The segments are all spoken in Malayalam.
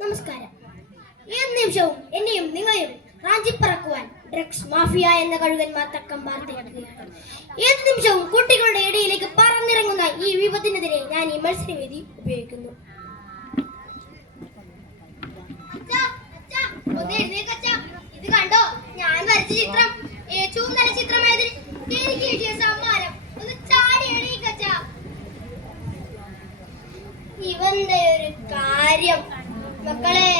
നമസ്കാരം. ഏത് നിമിഷവും എന്നെയും നിങ്ങളെയും റാഞ്ചിപ്പറക്കുവാൻ ഡ്രഗ്സ് മാഫിയ എന്ന കഴുകന്മാർ തക്കം പാർത്തിരിക്കുകയാണ് ഏത് നിമിഷവും കുട്ടികളുടെ ഇടയിലേക്ക് പറന്നിറങ്ങുന്ന ഈ വിപത്തിനെതിരെ ഞാൻ ഈ മത്സരവേദി ഉപയോഗിക്കുന്നു. ഇത് കണ്ടോ? ഞാൻ വരച്ച ചിത്രം. ഏറ്റവും നല്ല ചിത്രമായതിൽ എനിക്ക് കിട്ടിയ സമ്മാനം. ഒന്ന് ചാടി എണീക്കച്ചാ ഇവന്റെ ഒരു കാര്യം. മക്കളെ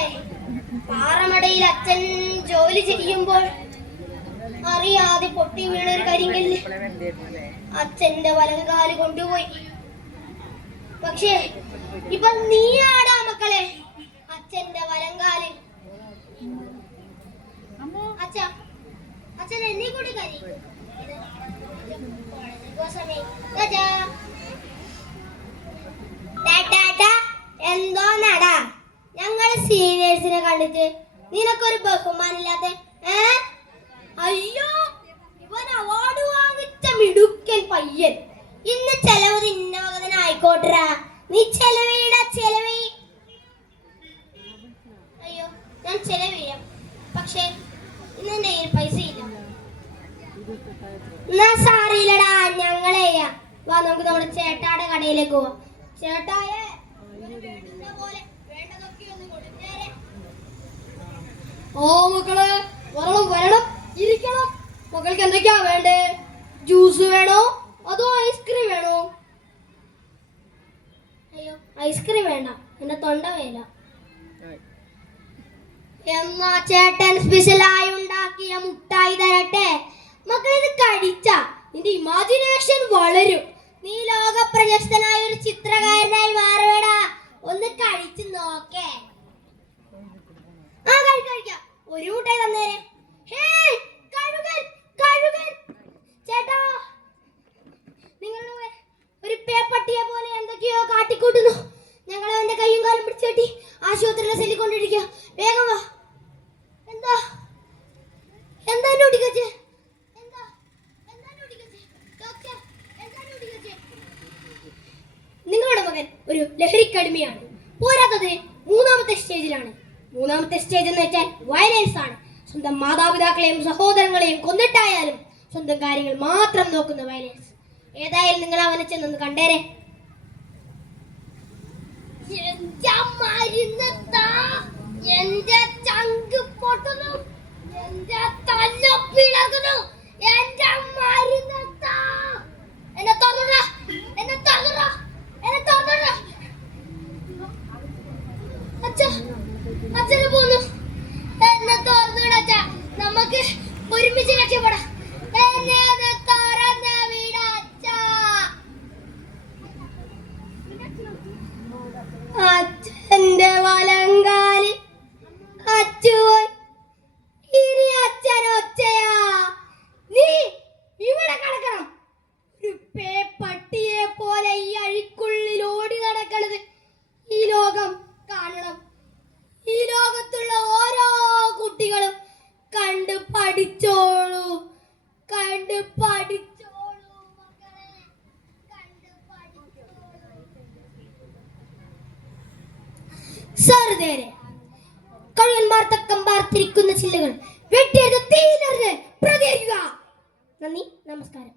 പാറമടയിൽ അച്ഛൻ ജോലി ചെയ്യുമ്പോൾ അറിയാതെ പൊട്ടി വീണൊരു കരിങ്കല്ല് അച്ഛന്റെ വലങ്കാൽ കൊണ്ടുപോയി. പക്ഷേ ഇപ്പൊ നീ ആടാ മക്കളെ അച്ഛന്റെ വലങ്കാൽ അച്ഛ അച്ഛൻ എന്നെ കൂടി കരി എന്തോ കണ്ടിട്ട് നിനക്കൊരു ബഹുമാനില്ലാത്ത ഏ? അയ്യോ ഇവൻ അവാർഡ് വാങ്ങിച്ച മിടുക്കൻ പയ്യൻ. ഇന്ന് ചെലവ് നിന്ന മകനായിക്കോട്ടരാ നീ ചെലവീട ചെലവി. അയ്യോ ഞാൻ ചെലവീഴാം പക്ഷേ ഇന്ന് എന്റെ കയ്യിൽ പൈസ ഇല്ല. എന്നാ സാറിയില്ലടാ ഞങ്ങളെ വാ നമുക്ക് നമ്മുടെ ചേട്ടാടെ കടയിലേക്ക് പോവാം. ചേട്ടായേ പോലെ വേണ്ടതൊക്കെ ഒന്ന് കൊടുത്തേരെ. ഓ മക്കളെ വരണം വരണം. ഇരിക്കണം. മക്കൾക്ക് എന്തൊക്കെയാ വേണ്ടേ? ജ്യൂസ് വേണോ? അതോ ഐസ്ക്രീം വേണോ? അയ്യോ ഐസ്ക്രീം വേണ്ട. എന്റെ തൊണ്ട വേല എന്നാ ചേട്ടൻ സ്പെഷ്യലായി ഉണ്ടാക്കിയ മുട്ടായി തരട്ടെ? മക്കൾ ഇത് കഴിച്ച നിന്റെ ഇമാജിനേഷൻ വളരും. നീ ലോക പ്രശസ്തനായ ഒരു ചിത്രകാരനായി മാറുവേടാ. ഒന്ന് കഴിച്ചു നോക്കേ. ഒരു. ചേട്ടാ നിങ്ങളുടെ ഒരു പോലെ കാട്ടിക്കൂട്ടുന്നു. അവന്റെ കൈയും കാലും വേഗം വാ. എന്താ? എന്താ എന്താ? എന്താ ഡോക്ടർ എന്താ നിങ്ങളുടെ മകൻ ഒരു ലഹരിക്കടിമയാണ്. പോരാത്തത് മൂന്നാമത്തെ സ്റ്റേജിലാണ്. മൂന്നാമത്തെ സ്റ്റേജ് എന്ന് വെച്ചാൽ വയലൻസ് ആണ്. സ്വന്തം മാതാപിതാക്കളെയും സഹോദരങ്ങളെയും കൊന്നിട്ടായാലും സ്വന്തം കാര്യങ്ങൾ മാത്രം നോക്കുന്ന വയലൻസ് ഏതായാലും നിങ്ങൾ അവനെ ചെന്നൊന്ന് കണ്ടേരെ. എന്റെ ചങ്ക് പൊട്ടുന്നു. എന്റെ തല്ല പിളകുന്നു എന്റെ മരുന്നെത്താ എന്നെ തുറന്നുട എന്നെ തുറന്നുട എന്നെ തുറന്നുട അച്ഛ അച്ഛന് പോന്നു എന്നെ തുറന്നുവിട അച്ഛ നമുക്ക് ഒരുമിച്ച് രക്ഷപ്പെടാം എന്നെ ഒന്ന് തുറന്ന് വിട അച്ഛാ അച്ഛന്റെ വലങ്കാലിൽ അച്ചുപോയി ഇനി അച്ഛൻ ഒച്ചയാ നീ ഇവിടെ കിടക്കണം ഒരു പേപ്പട്ടിയെ പോലെ ഈ അഴിക്കുള്ളിൽ ഓടി നടക്കണത് ഈ ലോകം കാണണം ഈ ലോകത്തുള്ള ഓരോ കുട്ടികളും കണ്ട് പഠിച്ചോളൂ കണ്ട് പഠിച്ചോളൂ മക്കളെ കണ്ട് പഠിച്ചോളൂ സാറുതേരെ കഴിയന്മാർ തക്കം പാർത്തിരിക്കുന്ന ചില്ലകൾ വെട്ടിയെടുത്ത് തീയിലെറിഞ്ഞ് പ്രതികരിക്കുക നന്ദി നമസ്കാരം.